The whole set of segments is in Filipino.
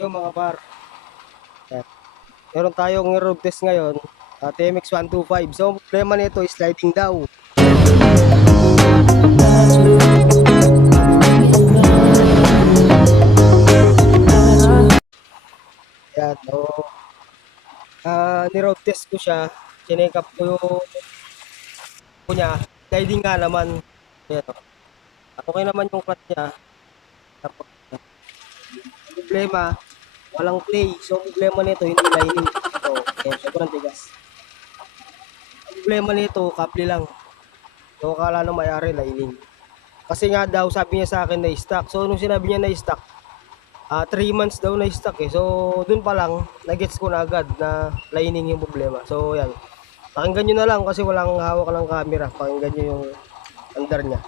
Yung mga par. Yan. Meron tayong road test ngayon, TMX 125. So, problema nito is sliding daw. Yan. So, ni-road test ko siya. Chinek up ko yung niya. Sliding nga naman. Yan. Okay naman yung clutch niya. Tapos, problema, walang play. So, problema nito, hindi lining. So, sobrang tigas. Problema nito, kable lang. So, akala nung may-ari lining. Kasi nga daw, sabi niya sa akin na stock. So, nung sinabi niya na stock, 3 months daw na stock eh. So, dun pa lang, nagets ko na agad na lining yung problema. So, yan. Pakinggan nyo na lang kasi walang hawak ng camera. Pakinggan nyo yung andar niya.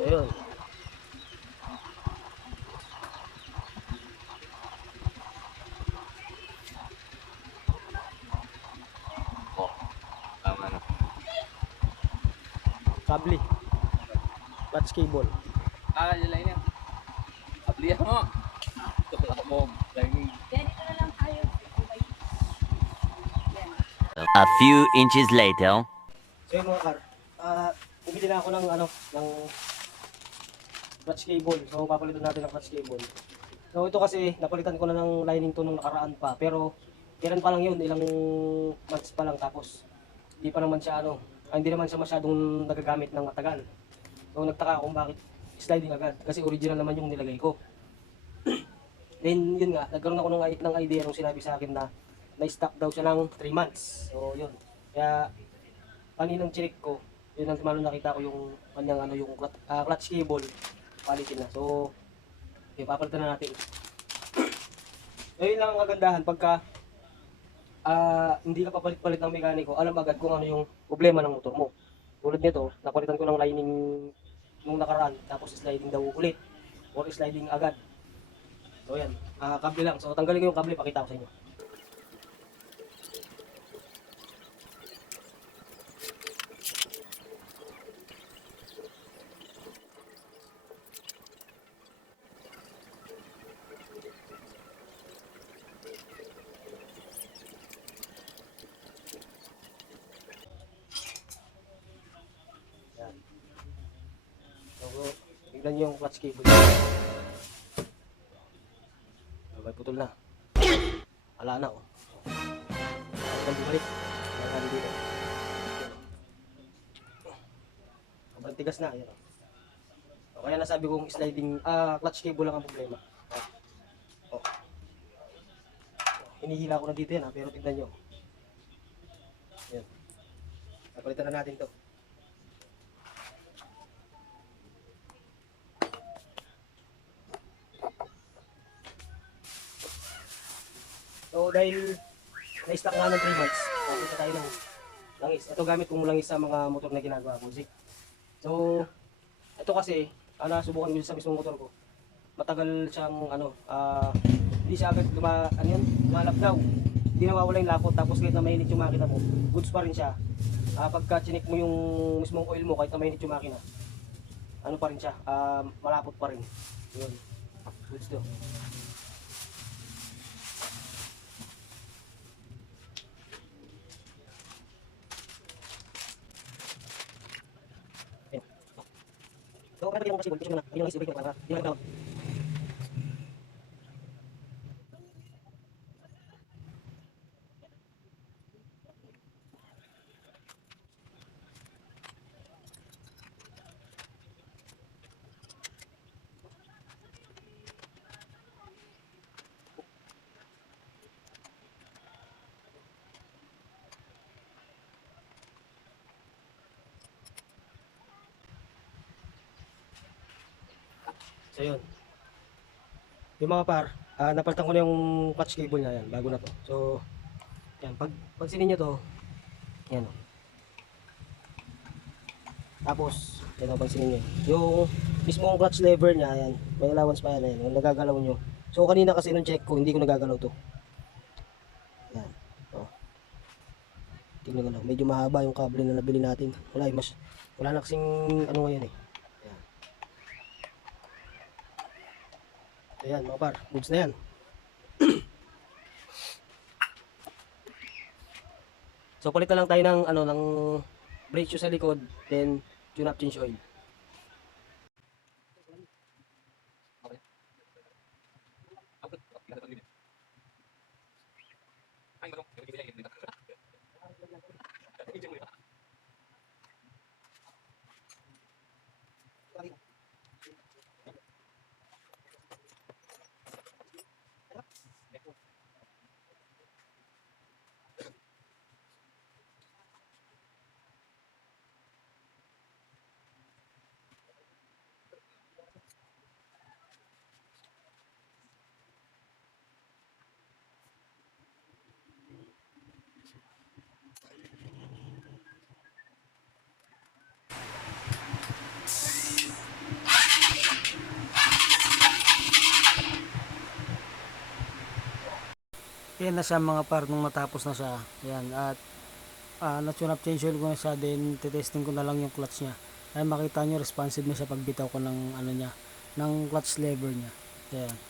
So, yun. Tama na. Kable. Clutch cable. Yun lang yan. Ablihan mo. Wala mo. Lining. A few inches later. So, yun mga car. Bumili na ako ng clutch cable. So, papalitan natin ng clutch cable. So, ito kasi, napalitan ko na ng lining to nung nakaraan pa. Pero, kailan pa lang yun, ilang months pa lang. Tapos, hindi pa naman siya hindi naman siya masyadong nagagamit ng matagal. So, nagtaka ako kung bakit sliding agad. Kasi original naman yung nilagay ko. Then, yun nga, nagkaroon ako ng idea nung sinabi sa akin na na-stock daw siya ng 3 months. So, yun. Kaya, kaninang check ko, yun ang nakita ko yung kanyang yung clutch cable. Palitin na. So, okay, papalitan na natin. So, yun lang ang kagandahan. Pagka hindi ka papalit-palit ng mekaniko, alam agad kung ano yung problema ng motor mo. Tulad nito, napalitan ko ng lining nung nakaraan, tapos sliding daw ulit. Or sliding agad. So, yan. Kable lang. So, tanggalin ko yung kable, pakita ko sa inyo. Yan. So, tignan nyo yung clutch cable. May putol na. Wala na, oh. Ang bumalik. Wala dito. Sobrang tigas na. Yan, oh. So, kaya nasabi kong sliding, clutch cable lang ang problema. Oh. Hinihila ko na dito yan, pero tignan nyo. Yan. Napalitan na natin to. So, dahil na-stock nga ng 3 months, nakita tayo ng langis. Ito gamit kong langis sa mga motor na ginagawa ko. So, ito kasi, nasubukan ko sa mismong motor ko. Matagal siyang, hindi siya agad lumalap daw. Hindi nawawala yung lapot, tapos kahit na mainit yung makina mo, goods pa rin siya. Pagka chinik mo yung mismong oil mo, kahit na mainit yung makina, pa rin siya, malapot pa rin. Yun, goods daw. So, kaya yung kasi gusto mo na, yung isip ko para hindi na tawag. So yun. Yung mga par, napalitan ko na yung clutch cable niya yan, bago na to. So, yan, pag pansinin nyo to, yan o. Tapos, yan o, pansinin nyo. Yung mismong clutch lever niya, yan, may allowance pa yan, yan, yung nagagalaw nyo. So, kanina kasi nung check ko, hindi ko nagagalaw to. Yan, o. Hindi ko nagagalaw. Medyo mahaba yung kable na nabili natin. Wala na kasing, ano ngayon eh. Ayan mga par, goods na yan. So palitan lang tayo ng ng brake shoe sa likod, then tune up change oil. Yan na siya mga par nung matapos na siya. Yan at na-tune up change oil ko na siya, then titesting ko na lang yung clutch niya. Ay makita nyo responsive na siya pagbitaw ko ng ano niya, ng clutch lever niya. Yan.